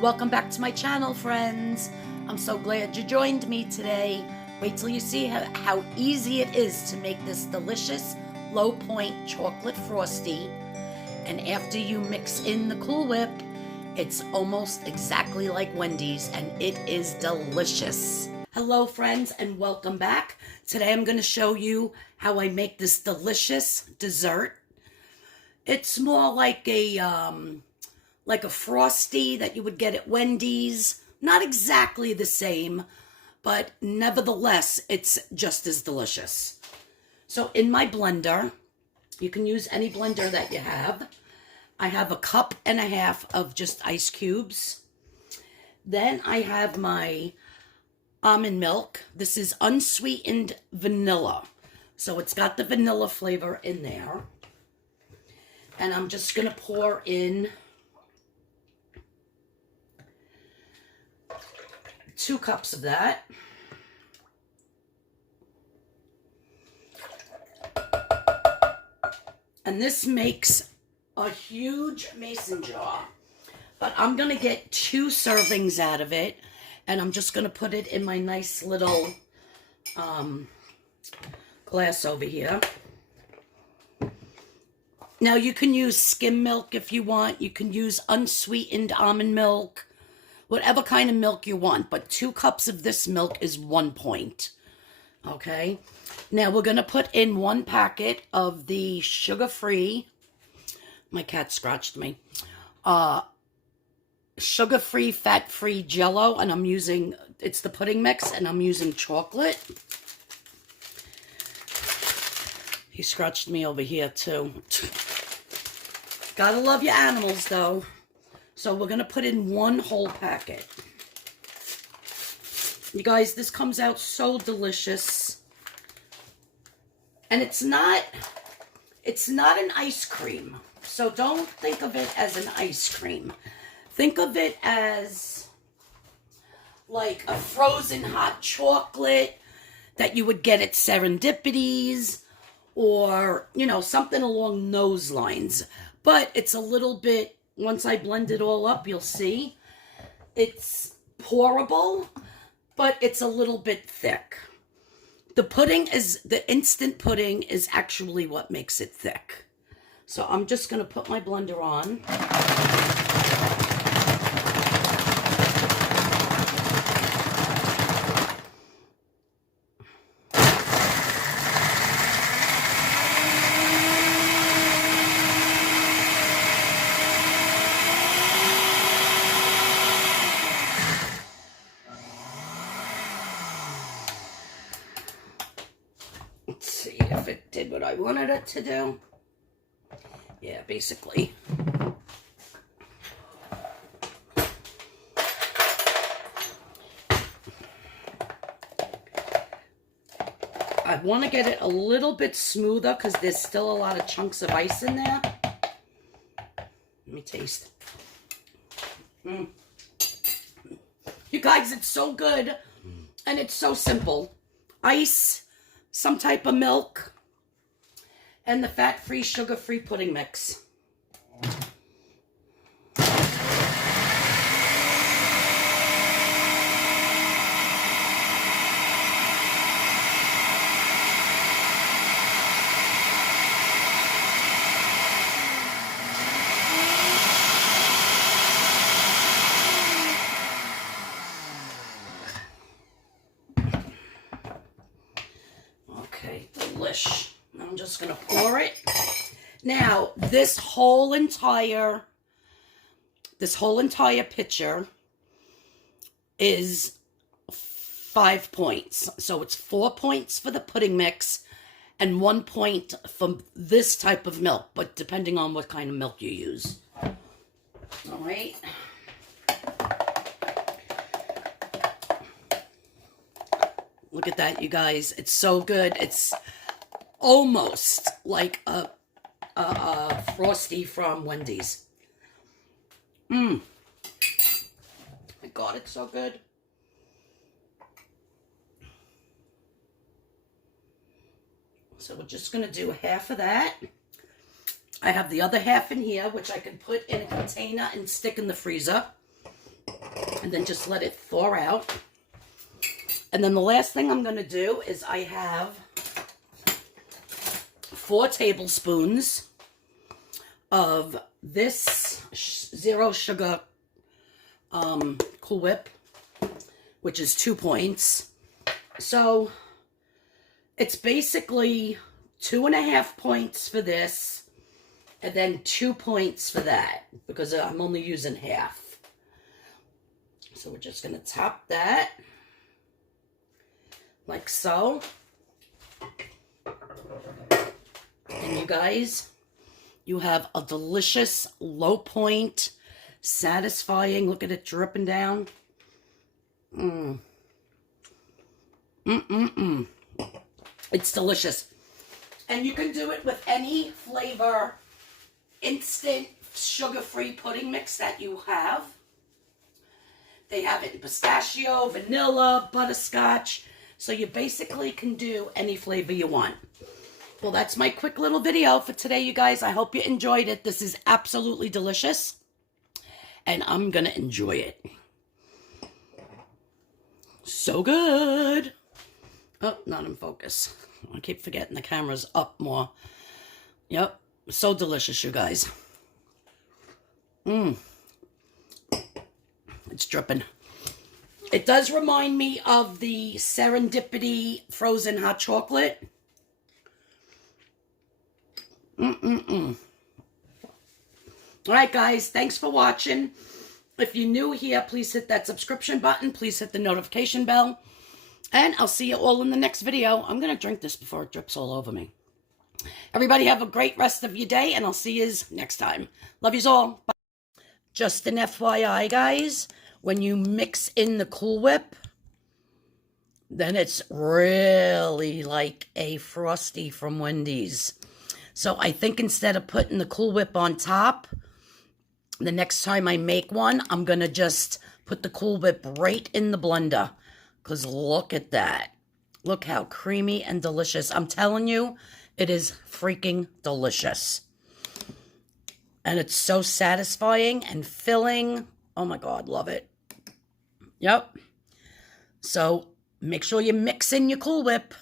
Welcome back to my channel, friends. I'm so glad you joined me today. Wait till you see how easy it is to make this delicious low point chocolate frosty. And after you mix in the Cool Whip, it's almost exactly like Wendy's, and it is delicious. Hello, friends, and welcome back. Today I'm going to show you how I make this delicious dessert. It's more like a Frosty that you would get at Wendy's. Not exactly the same, but nevertheless, it's just as delicious. So in my blender, you can use any blender that you have. I have 1.5 cups of just ice cubes. Then I have my almond milk. This is unsweetened vanilla. So it's got the vanilla flavor in there. And I'm just going to pour in 2 cups of that. And this makes a huge mason jar. But I'm going to get 2 servings out of it. And I'm just going to put it in my nice little glass over here. Now you can use skim milk if you want. You can use unsweetened almond milk. Whatever kind of milk you want, but 2 cups of this milk is 1 point. Okay? Now we're going to put in 1 packet of the sugar-free, my cat scratched me, sugar-free, fat-free Jell-O, and I'm using, it's the pudding mix, and I'm using chocolate. He scratched me over here too. Gotta love your animals though. So we're going to put in 1 whole packet. You guys, this comes out so delicious. And it's not an ice cream. So don't think of it as an ice cream. Think of it as like a frozen hot chocolate that you would get at Serendipity's or, you know, something along those lines. But it's a little bit, once I blend it all up, you'll see it's pourable, but it's a little bit thick. The instant pudding is actually what makes it thick. So I'm just going to put my blender on. Let's see if it did what I wanted it to do. Yeah, basically. I want to get it a little bit smoother because there's still a lot of chunks of ice in there. Let me taste. You guys, it's so good and it's so simple. Ice, some type of milk, and the fat-free, sugar-free pudding mix. Okay, delish. I'm just going to pour it. Now, this whole entire pitcher is 5 points. So it's 4 points for the pudding mix and 1 point for this type of milk, but depending on what kind of milk you use. All right. Look at that, you guys. It's so good. It's almost like a Frosty from Wendy's. My God, it's so good. So we're just going to do half of that. I have the other half in here, which I can put in a container and stick in the freezer. and then just let it thaw out. And then the last thing I'm going to do is I have 4 tablespoons of this zero sugar Cool Whip, which is 2 points. So it's basically 2.5 points for this and then 2 points for that because I'm only using half. So we're just going to top that like so. And you guys, you have a delicious, low point, satisfying, look at it dripping down. It's delicious. And you can do it with any flavor, instant, sugar-free pudding mix that you have. They have it in pistachio, vanilla, butterscotch. So you basically can do any flavor you want. Well, that's my quick little video for today, you guys. I hope you enjoyed it. This is absolutely delicious. And I'm going to enjoy it. So good. Oh, not in focus. I keep forgetting the camera's up more. Yep. So delicious, you guys. It's dripping. It does remind me of the Serendipity frozen hot chocolate. All right, guys. Thanks for watching. If you're new here, please hit that subscription button. Please hit the notification bell. And I'll see you all in the next video. I'm going to drink this before it drips all over me. Everybody have a great rest of your day, and I'll see you next time. Love yous all. Bye. Just an FYI, guys. When you mix in the Cool Whip, then it's really like a Frosty from Wendy's. So I think instead of putting the Cool Whip on top, the next time I make one, I'm going to just put the Cool Whip right in the blender. Because look at that. Look how creamy and delicious. I'm telling you, it is freaking delicious. And it's so satisfying and filling. Oh my God, love it. Yep. So make sure you mix in your Cool Whip.